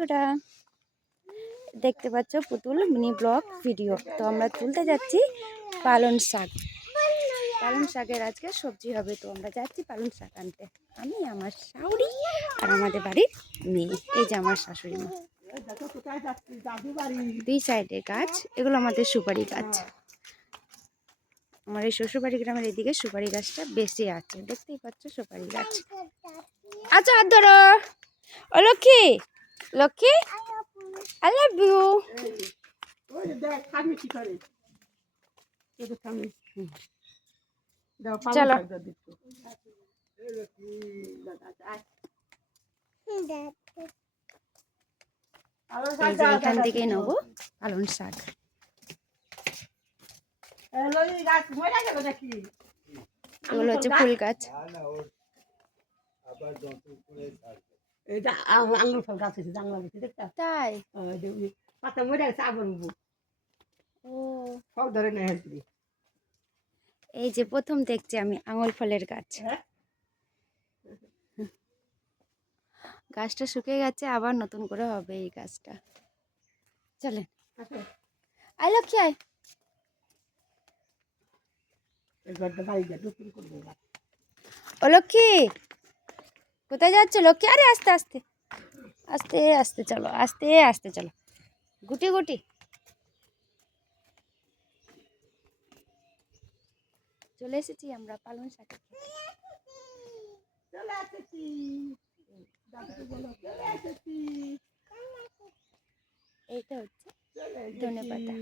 বন্ধুরা, দেখতে পাচ্ছ পুতুল মিনি ব্লগ ভিডিও। তো আমরা তুলতে যাচ্ছি পালং শাক। পালং শাকের আজকে সবজি হবে, তো আমরা যাচ্ছি পালং শাক আনতে। আমি, আমার শাশুড়ি আর আমাদের বাড়ির মেয়ে। এই যে আমার শাশুড়ি মা। দুই সাইডে গাছ, এগুলো আমাদের সুপারি গাছ। আমার এই শ্বশুরবাড়ি গ্রামের এদিকে সুপারি গাছটা বেশি আছে, দেখতেই পাচ্ছ সুপারি গাছ। আচ্ছা হাত ধরো। ও Lakshmi, Lakshmi I love you. চলো এখান থেকেই নেবো পালং শাক। এগুলো হচ্ছে ফুল গাছ। আঙুর ফল গাছ আছে, জানলা দিচ্ছে দেখতে তাই পাতা মরে গেছে, আবার ও ফল ধরে নেই। এই যে প্রথম দেখছি আমি আঙুর ফলের গাছ। গাছটা শুকিয়ে গেছে, আবার নতুন করে হবে এই গাছটা। চলেন আই লক্ষ্মী আয়। ও লক্ষ্মী কোথায় যাচ্ছ লক্ষ্মী? আরে আস্তে আস্তে আস্তে আস্তে চলো, আস্তে আস্তে চলো, গুটি গুটি। চলে এসেছি আমরা পালং শাক। এইটা হচ্ছে ধনেপাতা।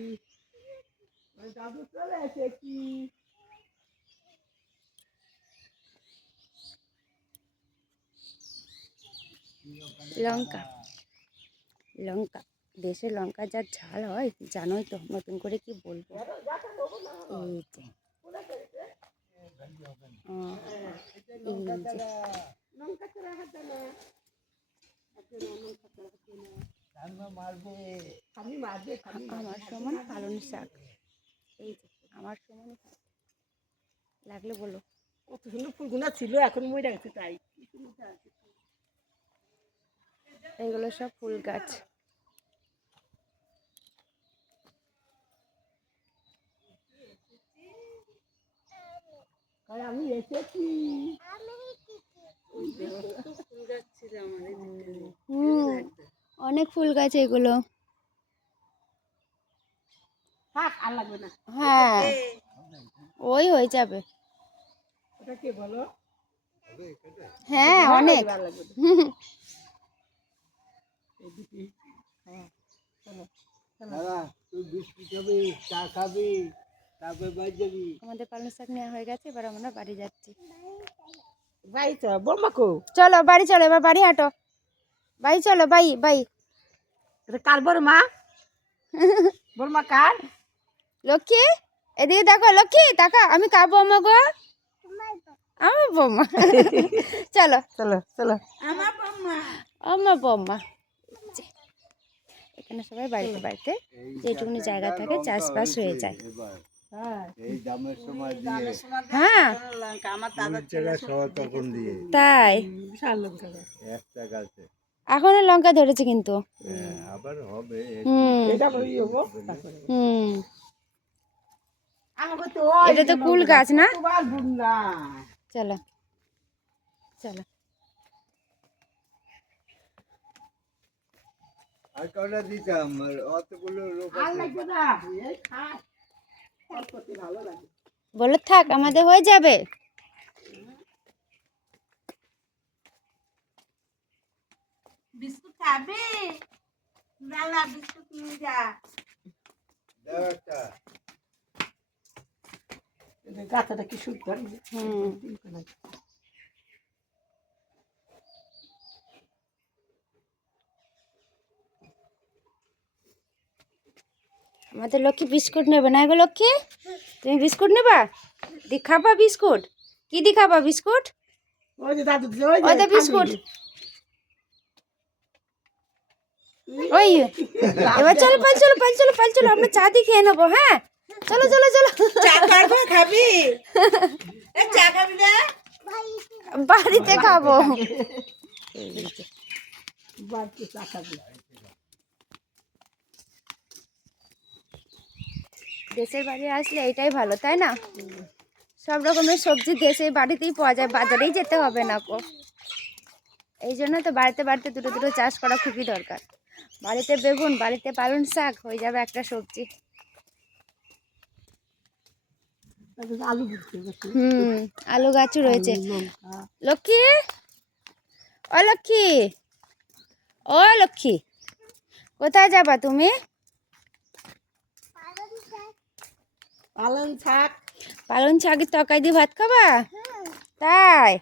লঙ্কা, লঙ্কা দেশের লঙ্কা যা ঝাল হয় জানোই তো, নতুন করে কি বলবো। এই যে আমার সমান পালং শাক। এই যে আমার সমান লাগলে বলো। কত সুন্দর ফুলগুনা ছিল, এখন মরে গেছে। তাই এগুলো সব ফুল গাছ। আমি এসেছি। অনেক ফুল গাছ এগুলো। হ্যাঁ ওই হয়ে যাবে। হ্যাঁ অনেক। আমাদের পালং শাক নেওয়া হয়ে গেছে, এবার আমরা বাড়ি যাচ্ছি। চলো বাড়ি চলো, এবার বাড়ি হাঁটো, বাড়ি চলো। Bye bye. কার বড় মা? বড় মা কার? লক্ষ্মী এদিকে দেখো, লক্ষ্মী তাকা, আমি কার বৌমা গো? আমার বৌমা। চলো চলো চলো, আমার বৌমা। এখানে সবাই বাড়িতে বাড়িতে যেটুকুনি জায়গা থাকে চাষবাস হয়ে যায়। হ্যাঁ তাই এখনো লঙ্কা ধরেছে কিন্তু। এটা তো কুল গাছ না? চলো চলো। বলো থাক, আমাদের হয়ে যাবে। বিস্কুট খাবে? না না, বিস্কুট নিয়ে যা। গাছটা কি সুন্দর। আমাদের লক্ষ্মী বিস্কুট নেবে না গো। লক্ষ্মী তুমি বিস্কুট নেবা? খাবা বিস্কুট? কি দি খাবা বিস্কুট? ওই যে দাদু, ওই তো বিস্কুট। ওই এবার চলো পাল চলো, পাল চলো, পাল চলো, আমরা চা দিয়ে খেয়ে নেবো। হ্যাঁ চলো চলো চলো। খাবি? চা খাবি না? বাড়িতে খাবো। বাড়তি চা খাবি। দেশের বাড়ি আসলে এটাই ভালো, তাই না? সব রকমের সবজি দেশের বাড়িতেই পাওয়া যায়, বাজারেই যেতে হবে না কো। এই জন্য তো বাড়িতে বাড়িতে দুটো দুটো চাষ করা খুবই দরকার। বাড়িতে বেগুন, বাড়িতে পালং শাক, হয়ে যাবে একটা সবজি। আলু দিতে বেশি। আলু গাছও রয়েছে। আলু, লঙ্কা। লক্ষ্মী, ও লক্ষ্মী, ও লক্ষ্মী, কোথায় যাবা তুমি? পালং শাক। পালং শাকের তরকারি দিয়ে ভাত খাবা? তাই,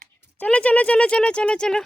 চলো চলো চলো চলো চলো চলো।